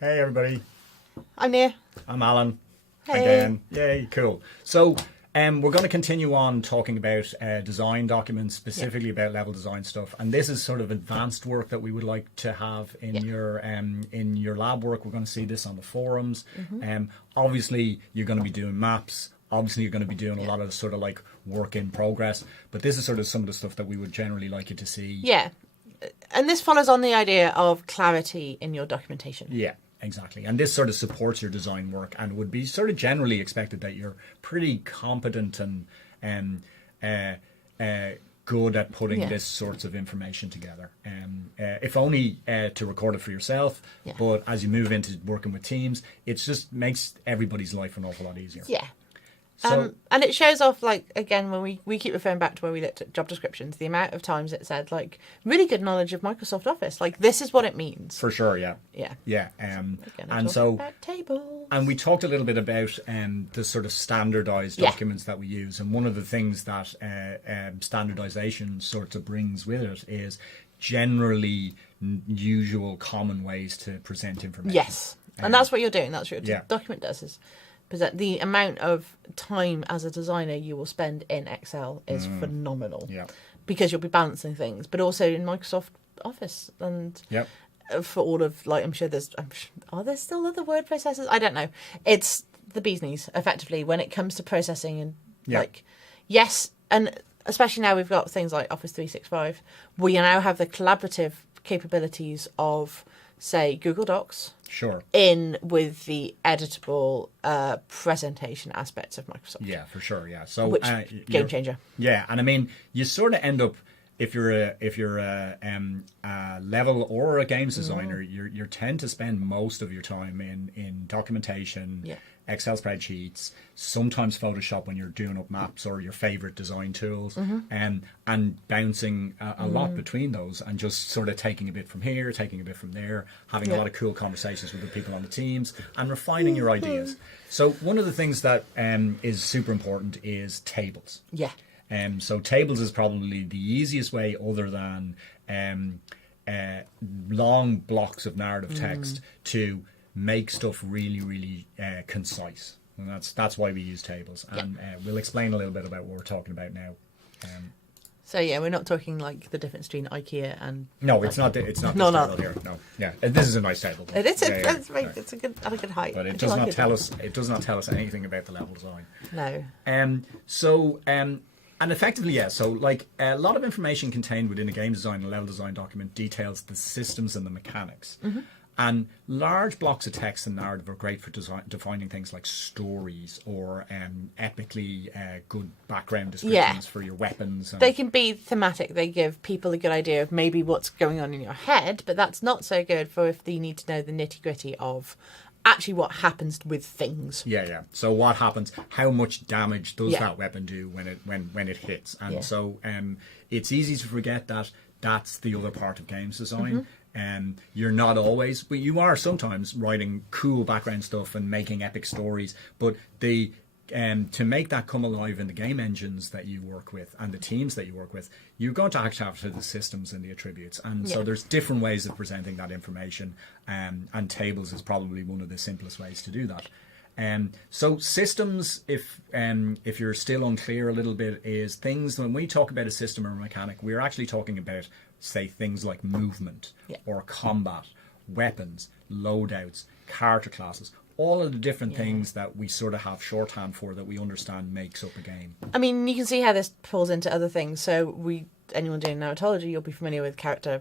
Hey everybody, I'm Nia. I'm Alan. Hey. Again. Yay, cool. So we're going to continue on talking about design documents, specifically about level design stuff. And this is sort of advanced work that we would like to have in your lab work. We're going to see this on the forums. Obviously, you're going to be doing maps. Obviously, you're going to be doing a lot of sort of like work in progress. But this is sort of some of the stuff that we would generally like you to see. Yeah. And this follows on the idea of clarity in your documentation. Yeah, exactly. And this sort of supports your design work and would be sort of generally expected that you're pretty competent and good at putting this sorts of information together. If only to record it for yourself, but as you move into working with teams, it just makes everybody's life an awful lot easier. Yeah. So, and it shows off, like, again, when we keep referring back to where we looked at job descriptions, the amount of times it said, like, really good knowledge of Microsoft Office. Like, this is what it means. for sure, yeah. Yeah. Yeah. Again, And so, about tables. and we talked a little bit about the sort of standardized documents that we use. And one of the things that standardization sort of brings with it is generally usual common ways to present information. Yes. And that's what you're doing. That's what your Yeah. document does, is present. The amount of time as a designer you will spend in Excel is phenomenal. Yeah. Because you'll be balancing things, but also in Microsoft Office. And for all of, like, I'm sure are there still other word processors? I don't know. It's the bee's knees, effectively, when it comes to processing. And like, yes, and especially now we've got things like Office 365, we now have the collaborative capabilities of, say, Google Docs. Sure. In with the editable presentation aspects of Microsoft. Yeah, for sure. Yeah. So Which game changer. Yeah, and I mean, you sort of end up, if you're a level or a games designer, you tend to spend most of your time in documentation, Excel spreadsheets, sometimes Photoshop when you're doing up maps or your favorite design tools, and bouncing a lot between those and just sort of taking a bit from here, taking a bit from there, having a lot of cool conversations with the people on the teams and refining your ideas. So one of the things that is super important is tables. Yeah. So tables is probably the easiest way, other than long blocks of narrative text, to make stuff really, really concise. And that's why we use tables. And we'll explain a little bit about what we're talking about now. So yeah, we're not talking like the difference between IKEA and. No, it's not. It's not. No, this table here. No. Yeah, this is a nice table. It is. Yeah, It's a good height. But it does not tell us. It does not tell us anything about the level design. No. And effectively, so like a lot of information contained within a game design and level design document details the systems and the mechanics. And large blocks of text and narrative are great for defining things like stories or epically good background descriptions for your weapons. And they can be thematic. They give people a good idea of maybe what's going on in your head, but that's not so good for if you need to know the nitty-gritty of actually what happens with things. Yeah. So what happens? How much damage does that weapon do when it hits? And so it's easy to forget that that's the other part of games design. You're not always, but you are sometimes writing cool background stuff and making epic stories. But to make that come alive in the game engines that you work with and the teams that you work with, you're going to actually have to the systems and the attributes. And so there's different ways of presenting that information. And tables is probably one of the simplest ways to do that. So systems, if you're still unclear a little bit, is things, when we talk about a system or a mechanic, we're actually talking about, say, things like movement or combat, weapons, loadouts, character classes, all of the different things that we sort of have shorthand for that we understand makes up a game. I mean, you can see how this falls into other things. So anyone doing narratology, you'll be familiar with character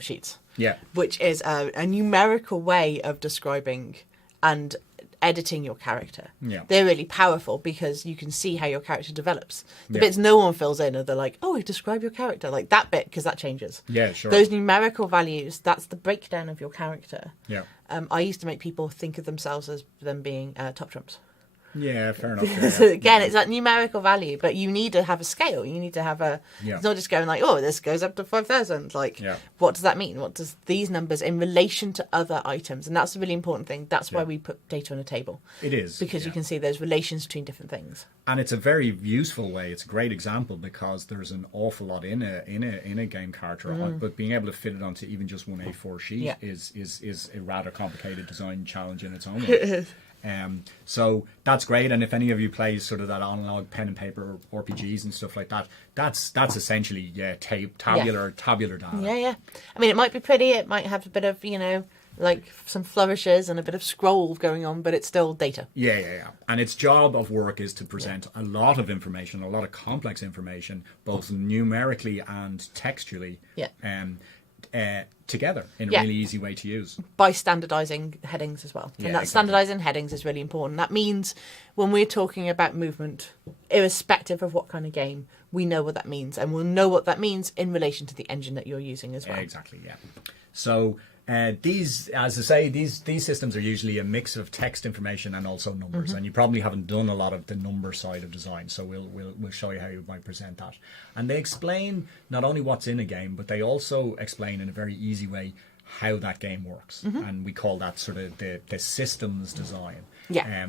sheets. Yeah. Which is a numerical way of describing and editing your character. Yeah. They're really powerful because you can see how your character develops. The bits no one fills in are they're like, oh, describe your character. Like that bit, because that changes. Yeah, sure. Those numerical values, that's the breakdown of your character. Yeah. I used to make people think of themselves as them being top trumps. Yeah, fair enough. So again, it's that numerical value, but you need to have a scale. You need to have a. Yeah. It's not just going like, oh, this goes up to 5,000. Like, what does that mean? What does these numbers in relation to other items? And that's a really important thing. That's why we put data on a table. It is because you can see there's relations between different things. And it's a very useful way. It's a great example because there's an awful lot in a game character, but being able to fit it onto even just one A4 sheet is a rather complicated design challenge in its own way. So that's great. And if any of you play sort of that analog pen and paper RPGs and stuff like that, that's essentially tabular data. Yeah. I mean, it might be pretty. It might have a bit of like some flourishes and a bit of scroll going on, but it's still data. Yeah. And its job of work is to present a lot of information, a lot of complex information, both numerically and textually, together in a really easy way to use. By standardizing headings as well. And that standardizing headings is really important. That means when we're talking about movement, irrespective of what kind of game, we know what that means. And we'll know what that means in relation to the engine that you're using as well. Exactly, yeah. So these, as I say, these systems are usually a mix of text information and also numbers. And you probably haven't done a lot of the number side of design, so we'll show you how you might present that. And they explain not only what's in a game, but they also explain in a very easy way how that game works. And we call that sort of the systems design. Yeah.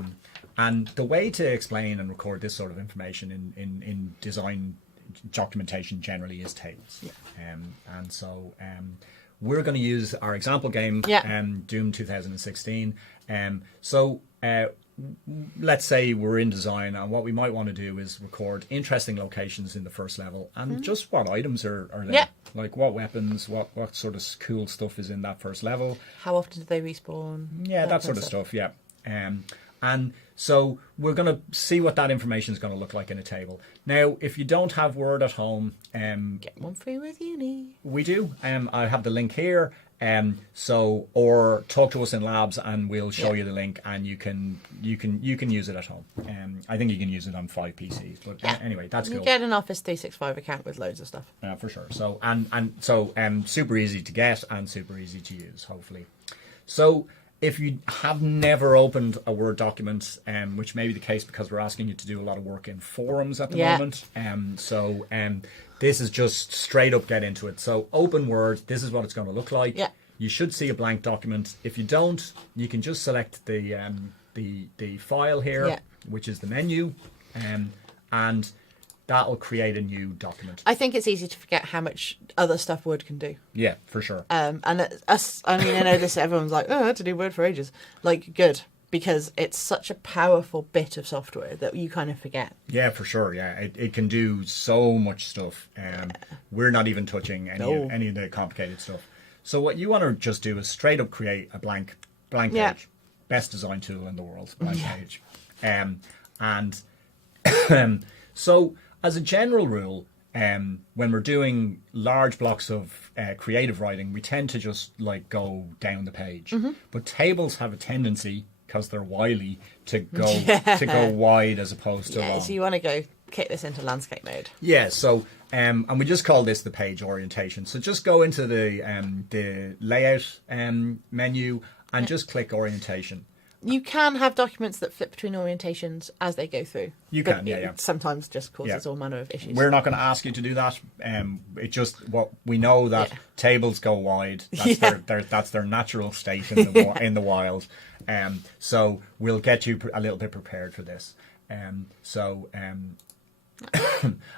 And the way to explain and record this sort of information in design documentation generally is tables. And so we're going to use our example game, Doom 2016. So let's say we're in design, and what we might want to do is record interesting locations in the first level and just what items are there. Yeah. Like what weapons, what sort of cool stuff is in that first level. How often do they respawn? Yeah, that sort of stuff, yeah. And so we're going to see what that information is going to look like in a table. Now, if you don't have Word at home... get one free with uni. We do. I have the link here. Or talk to us in labs and we'll show you the link and you can use it at home. I think you can use it on 5 PCs. But anyway, that's cool. You get an Office 365 account with loads of stuff. Yeah, for sure. So so super easy to get and super easy to use, hopefully. So if you have never opened a Word document, which may be the case because we're asking you to do a lot of work in forums at the moment, this is just straight up get into it. So open Word, this is what it's going to look like. Yeah. You should see a blank document. If you don't, you can just select the file here, which is the menu, and that'll create a new document. I think it's easy to forget how much other stuff Word can do. Yeah, for sure. And I know this, everyone's like, oh, I had to do Word for ages. Like, good. Because it's such a powerful bit of software that you kind of forget. Yeah, for sure. Yeah, it can do so much stuff. We're not even touching any of the complicated stuff. So what you want to just do is straight up create a blank page. Best design tool in the world, blank page. So as a general rule, when we're doing large blocks of creative writing, we tend to just like go down the page. But tables have a tendency, because they're wily, to go wide as opposed to long. So you want to kick this into landscape mode. Yeah, so and we just call this the page orientation. So just go into the layout menu and just click orientation. You can have documents that flip between orientations as they go through. You can, yeah. Sometimes just causes all manner of issues. We're not going to ask you to do that. It just what we know that tables go wide. That's their natural state in the wild. So we'll get you a little bit prepared for this. And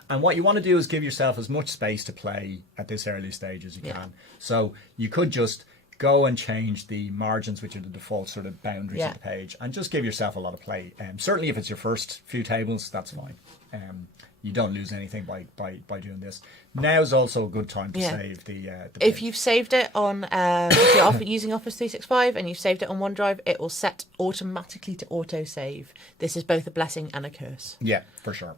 what you want to do is give yourself as much space to play at this early stage as you can. So you could just go and change the margins, which are the default sort of boundaries of the page, and just give yourself a lot of play. Certainly if it's your first few tables, that's fine. You don't lose anything by doing this. Now is also a good time to save the if page. You've saved it on, if you're using Office 365 and you've saved it on OneDrive, it will set automatically to auto-save. This is both a blessing and a curse. Yeah, for sure.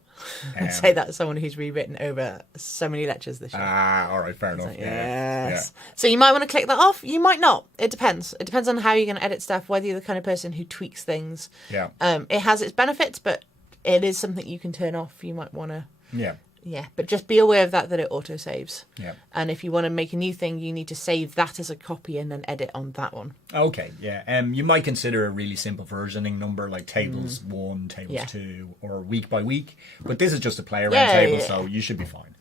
I'd say that as someone who's rewritten over so many lectures this year. All right, fair enough. Like, yes. Yeah. So you might want to click that off. You might not. It depends. It depends on how you're going to edit stuff, whether you're the kind of person who tweaks things. Yeah. It has its benefits, but it is something you can turn off. You might want to Yeah, but just be aware of that it auto-saves. Yeah. And if you want to make a new thing, you need to save that as a copy and then edit on that one. Okay, yeah. You might consider a really simple versioning number like tables 1, tables 2, or week by week. But this is just a play around table, so you should be fine.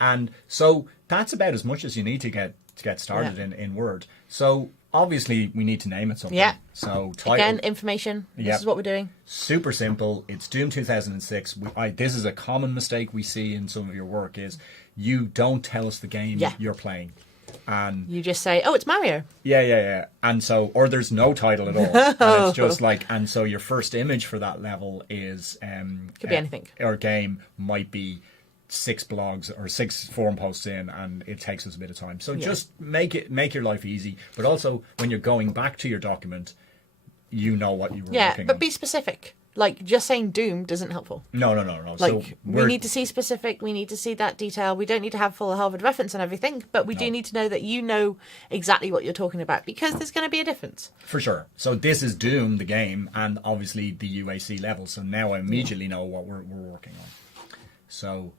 And so that's about as much as you need to get started in Word. So obviously we need to name it something. Yeah. So title. Again, information. This is what we're doing. Super simple. It's Doom 2006. This is a common mistake we see in some of your work is you don't tell us the game you're playing. And you just say, oh, it's Mario. Yeah. And so, or there's no title at all. And it's just like, and so your first image for that level is... could be anything. Or game might be 6 blogs or 6 forum posts in, and it takes us a bit of time. So just make your life easy. But also, when you're going back to your document, you know what you were working on. Yeah, but be specific. Like, just saying Doom doesn't helpful. No. Like, so we need to see specific, we need to see that detail. We don't need to have full Harvard reference and everything, but we do need to know that you know exactly what you're talking about, because there's going to be a difference. For sure. So this is Doom, the game, and obviously the UAC level. So now I immediately know what we're working on. So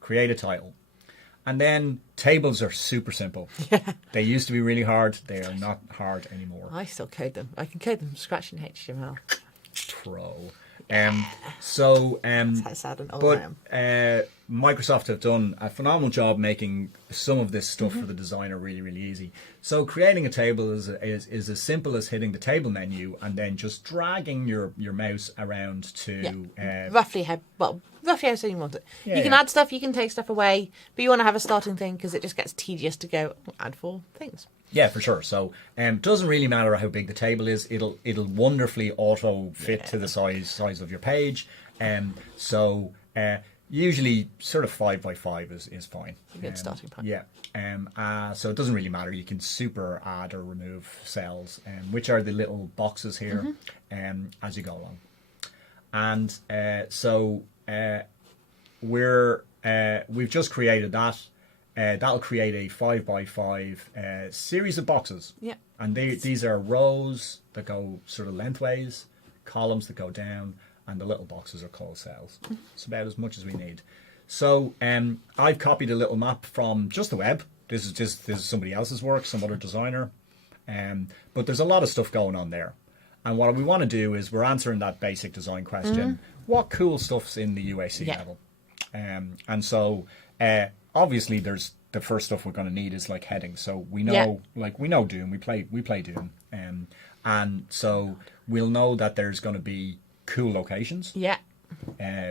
create a title. And then tables are super simple. Yeah. They used to be really hard. They are not hard anymore. I still code them. I can code them from scratch in HTML. Pro. So that's how sad and old I am. Microsoft have done a phenomenal job making some of this stuff for the designer really, really easy. So creating a table is as simple as hitting the table menu and then just dragging your mouse around to roughly how you want it. You can add stuff, you can take stuff away, but you want to have a starting thing because it just gets tedious to go add 4 things. Yeah, for sure. So doesn't really matter how big the table is. It'll wonderfully auto fit to the size of your page. So usually sort of 5 by 5 is fine. A good starting point. Yeah. So it doesn't really matter. You can super add or remove cells, which are the little boxes here, as you go along. And so we've just created that. That'll create a 5 by 5 series of boxes. Yeah. And these are rows that go sort of lengthways, columns that go down, and the little boxes are called cells. It's about as much as we need. So I've copied a little map from just the web. This is somebody else's work, some other designer. But there's a lot of stuff going on there. And what we want to do is we're answering that basic design question. What cool stuff's in the UAC level? And so... obviously, there's the first stuff we're going to need is like headings. So we know, we know Doom. We play Doom, and so we'll know that there's going to be cool locations. Yeah.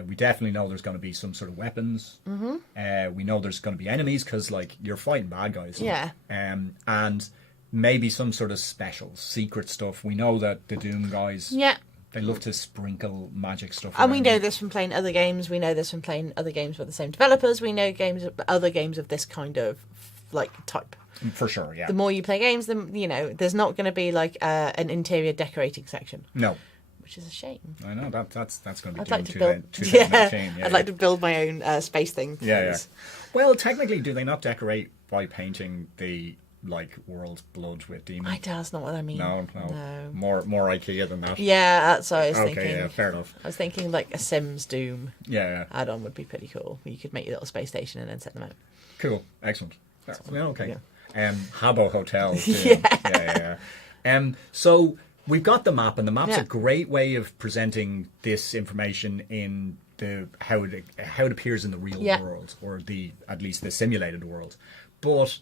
We definitely know there's going to be some sort of weapons. We know there's going to be enemies because like you're fighting bad guys. Yeah. And maybe some sort of special secret stuff. We know that the Doom guys. Yeah. They love to sprinkle magic stuff. And we know this from playing other games. We know this from playing other games with the same developers. We know other games of this kind of like type. For sure, yeah. The more you play games, there's not going to be like an interior decorating section. No. Which is a shame. I know that's going to be. I'd like to build. I'd like to build my own space thing. Yeah. Well, technically, do they not decorate by painting the world blood with demons? That's not what I mean. No. More IKEA than that. Yeah, that's what I was thinking. Okay, yeah, fair enough. I was thinking like a Sims Doom add-on would be pretty cool. You could make your little space station and then set them out. Cool, excellent. Okay. Habbo Hotel. Yeah. So we've got the map, and the map's a great way of presenting this information in how it appears in the real world, or at least the simulated world. But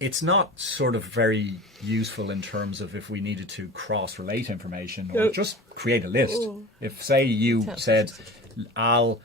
it's not sort of very useful in terms of if we needed to cross-relate information or just create a list. If, say, you said, I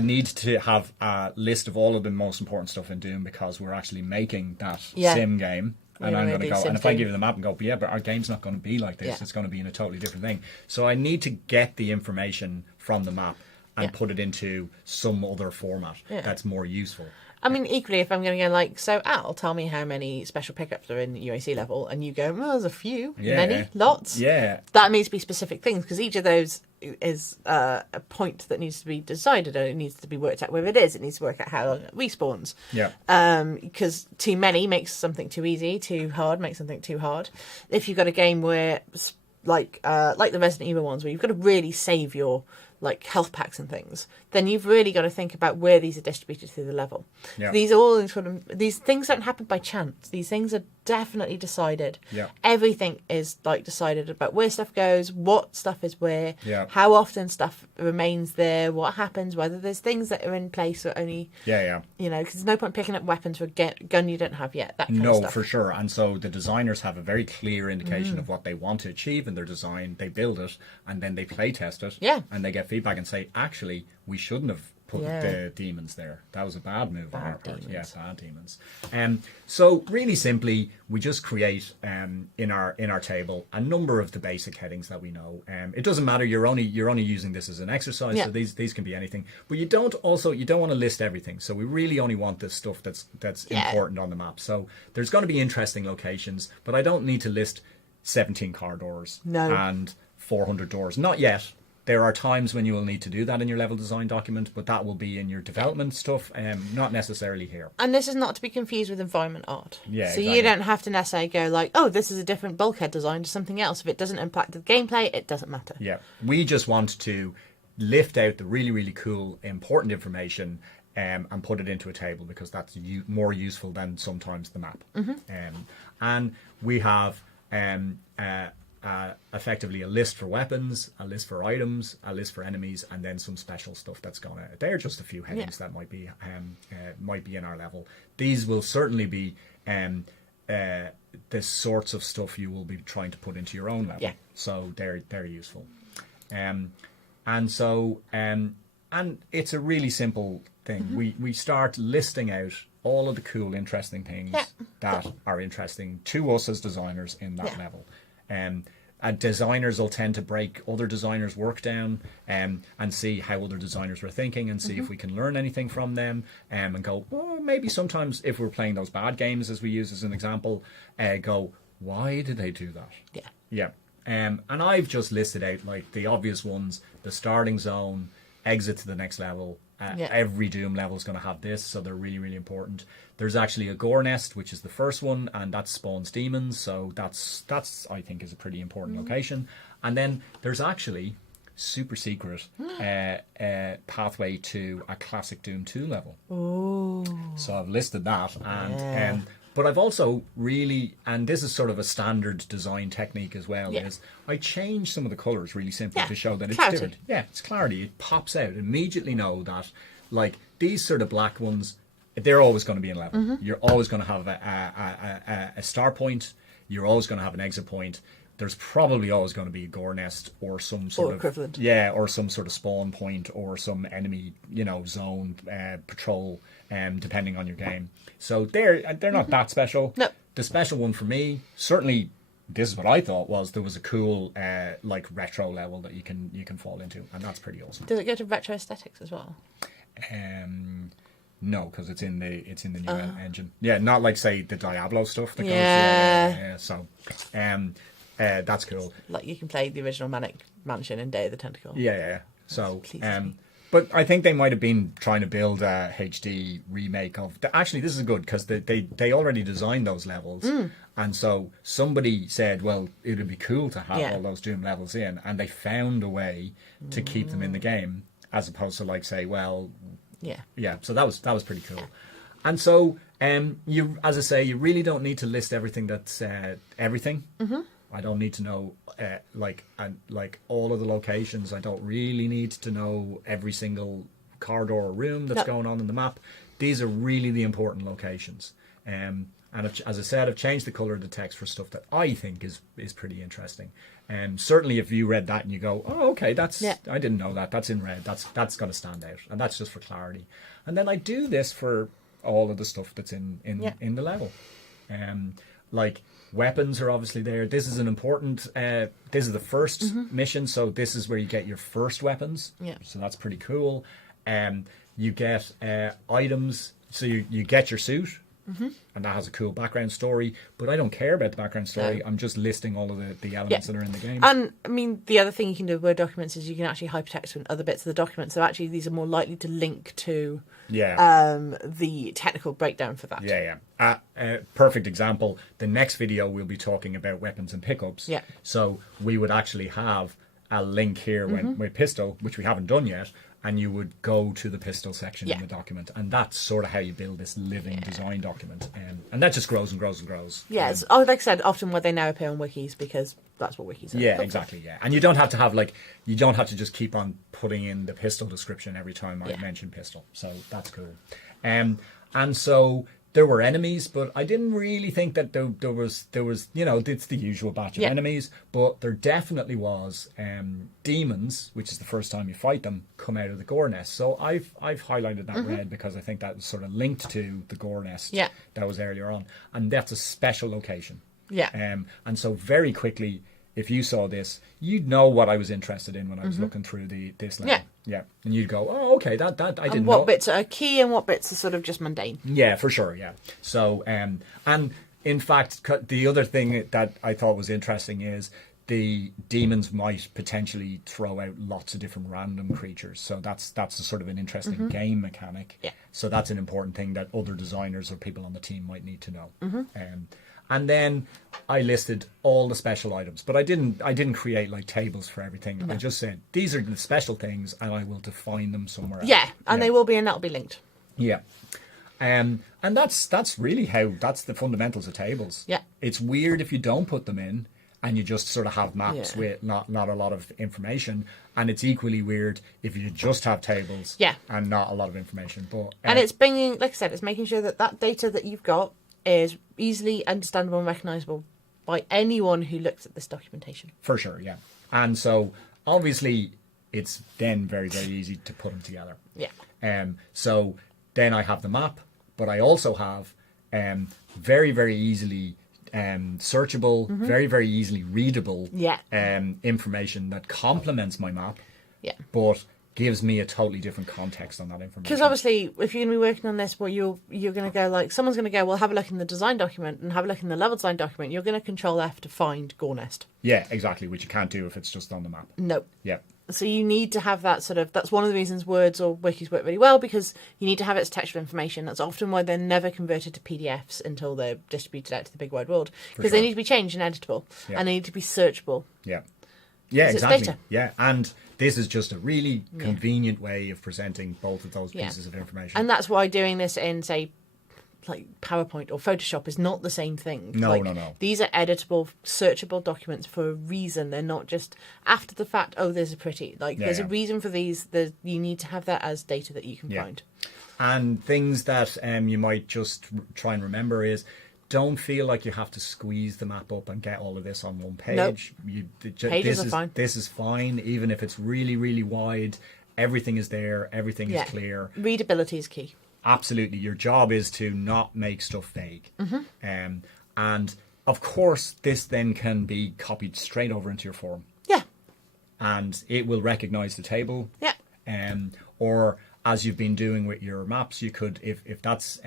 need to have a list of all of the most important stuff in Doom because we're actually making that sim game. And I'm going to go, and if I give you the map and go, but our game's not going to be like this. It's going to be in a totally different thing. So I need to get the information from the map and put it into some other format that's more useful. I mean, equally, if I'm going to go like, so Al, tell me how many special pickups are in UAC level, and you go, well, there's a few, many, lots. Yeah. That needs to be specific things, because each of those is a point that needs to be decided, or it needs to be worked out where it is. It needs to work out how long it respawns. Yeah. Because too many makes something too easy, too hard makes something too hard. If you've got a game where, like the Resident Evil ones, where you've got to really save your like health packs and things, then you've really got to think about where these are distributed through the level. Yeah. These are all sort of, these things don't happen by chance. These things are definitely decided. Yeah. Everything is like decided about where stuff goes, what stuff is where, Yeah. how often stuff remains there, what happens, whether there's things that are in place or only, you know, because there's no point picking up weapons for a gun you don't have yet. That kind of stuff. For sure. And so the designers have a very clear indication of what they want to achieve in their design. They build it and then they play test it. Yeah. And they get feedback and say, actually, we shouldn't have put the demons there. That was a bad move on our part. Yeah, bad demons. So really simply, we just create in our table a number of the basic headings that we know. It doesn't matter. You're only using this as an exercise. So these can be anything. But you don't want to list everything. So we really only want the stuff that's important on the map. So there's going to be interesting locations, but I don't need to list 17 car doors and 400 doors. Not yet. There are times when you will need to do that in your level design document, but that will be in your development stuff, not necessarily here. And this is not to be confused with environment art. Yeah, so exactly. you don't have to necessarily go like, oh, this is a different bulkhead design to something else. If it doesn't impact the gameplay, it doesn't matter. Yeah, we just want to lift out the really, really cool, important information and put it into a table because that's more useful than sometimes the map. And we have effectively a list for weapons, a list for items, a list for enemies, and then some special stuff that's gonna. They're just a few headings that might be in our level. These will certainly be the sorts of stuff you will be trying to put into your own level. Yeah. So they're useful, and it's a really simple thing. We start listing out all of the cool, interesting things that are interesting to us as designers in that level. And designers will tend to break other designers' work down and see how other designers were thinking and see if we can learn anything from them and go, well, maybe sometimes if we're playing those bad games as we use as an example, go, why did they do that? Yeah. Yeah. And I've just listed out like the obvious ones, the starting zone, exit to the next level. Every Doom level is going to have this, so they're really, really important. There's actually a gore nest, which is the first one, and that spawns demons, so that's I think is a pretty important location. And then there's actually super secret pathway to a classic Doom 2 level. Oh. So I've listed that, and but I've also really, and this is sort of a standard design technique as well, is I change some of the colours really simply to show that it's different. Yeah, it's clarity. It pops out. Immediately know that, like, these sort of black ones, they're always going to be in level. You're always going to have a star point. You're always going to have an exit point. There's probably always going to be a gore nest or some sort of equivalent. Yeah, or some sort of spawn point or some enemy, zone patrol, depending on your game. So they're not that special. No. The special one for me, certainly, this is what I thought was there was a cool like retro level that you can fall into, and that's pretty awesome. Does it go to retro aesthetics as well? No, because it's in the new engine. Yeah, not like say the Diablo stuff that goes. Yeah. So, that's cool. Like you can play the original Manic Mansion in Day of the Tentacle. Yeah. So, but I think they might have been trying to build a HD remake of. Actually, this is good because they already designed those levels, and so somebody said, well, it would be cool to have all those Doom levels in, and they found a way to keep them in the game, as opposed to like say, well, yeah. So that was pretty cool, and so you, as I say, you really don't need to list everything that's everything. I don't need to know like all of the locations. I don't really need to know every single corridor or room that's going on in the map. These are really the important locations. And as I said, I've changed the color of the text for stuff that I think is pretty interesting. Certainly, if you read that and you go, "Oh, okay, I didn't know that. That's in red. That's going to stand out," and that's just for clarity. And then I do this for all of the stuff that's in the level. Like weapons are obviously there. This is an important. This is the first mission, so this is where you get your first weapons. Yeah. So that's pretty cool. You get items. So you get your suit. And that has a cool background story, but I don't care about the background story. No. I'm just listing all of the elements that are in the game. And I mean, the other thing you can do with Word documents is you can actually hypertext in other bits of the document. So actually, these are more likely to link to the technical breakdown for that. Perfect example. The next video we'll be talking about weapons and pickups. Yeah. So we would actually have a link here with pistol, which we haven't done yet, and you would go to the pistol section in the document, and that's sort of how you build this living design document, and that just grows and grows and grows. Yeah, it's, like I said, often where they now appear on wikis because that's what wikis are. Yeah, exactly. Yeah, and you don't have to have you don't have to just keep on putting in the pistol description every time I mention pistol. So that's cool. And so there were enemies, but I didn't really think that there was it's the usual batch of enemies, but there definitely was demons, which is the first time you fight them, come out of the gore nest. So I've highlighted that red because I think that was sort of linked to the gore nest that was earlier on, and that's a special location. Yeah. And so very quickly, if you saw this, you'd know what I was interested in when I was looking through this level. Yeah. And you'd go, oh, okay, that I didn't know. And what bits are key and what bits are sort of just mundane. Yeah, for sure, yeah. So, and in fact, the other thing that I thought was interesting is the demons might potentially throw out lots of different random creatures. So that's a sort of an interesting game mechanic. Yeah. So that's an important thing that other designers or people on the team might need to know. And then I listed all the special items, but I didn't create like tables for everything. No. I just said these are the special things, and I will define them somewhere else. Yeah, and they will be, and that'll be linked. Yeah, and that's really that's the fundamentals of tables. Yeah, it's weird if you don't put them in, and you just sort of have maps with not a lot of information, and it's equally weird if you just have tables. And not a lot of information. But and it's bringing, like I said, it's making sure that data that you've got is easily understandable and recognisable by anyone who looks at this documentation. For sure, yeah. And so, obviously, it's then very, very easy to put them together. Yeah. So, then I have the map, but I also have very, very easily searchable, very, very easily readable information that complements my map, but gives me a totally different context on that information. Because obviously, if you're going to be working on this, well, you're going to go someone's going to go, well, have a look in the design document and have a look in the level design document. You're going to Control F to find gore nest. Yeah, exactly, which you can't do if it's just on the map. No. Yeah. So you need to have that that's one of the reasons words or wikis work really well, because you need to have its textual information. That's often why they're never converted to PDFs until they're distributed out to the big wide world, because they need to be changed and editable, and they need to be searchable. Yeah. Yeah, exactly. Yeah, and this is just a really convenient way of presenting both of those pieces of information. And that's why doing this in, say, like PowerPoint or Photoshop is not the same thing. No. These are editable, searchable documents for a reason. They're not just after the fact, oh, there's a pretty. There's a reason for these. You need to have that as data that you can find. And things that you might just try and remember is, don't feel like you have to squeeze the map up and get all of this on one page. Nope. Pages are fine. This is fine, even if it's really, really wide. Everything is there. Everything is clear. Readability is key. Absolutely. Your job is to not make stuff vague. And, of course, this then can be copied straight over into your form. Yeah. And it will recognise the table. Yeah. Or, as you've been doing with your maps, you could, if that's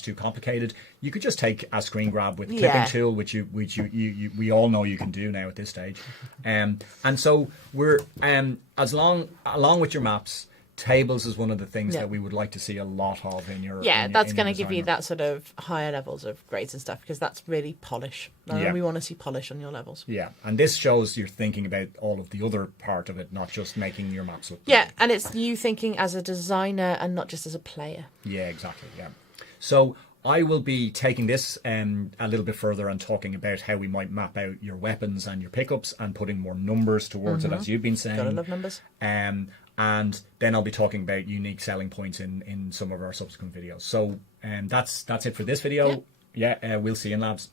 too complicated, you could just take a screen grab with the clipping tool, which we all know you can do now at this stage. And so we're along with your maps, tables is one of the things that we would like to see a lot of in your that's going to give you that sort of higher levels of grades and stuff, because that's really polish. We want to see polish on your levels. Yeah, and this shows you're thinking about all of the other part of it, not just making your maps look pretty. And it's you thinking as a designer and not just as a player. Yeah, exactly. Yeah. So I will be taking this a little bit further and talking about how we might map out your weapons and your pickups and putting more numbers towards it, as you've been saying. Gotta love numbers. And then I'll be talking about unique selling points in some of our subsequent videos. So that's it for this video. Yeah, we'll see you in labs.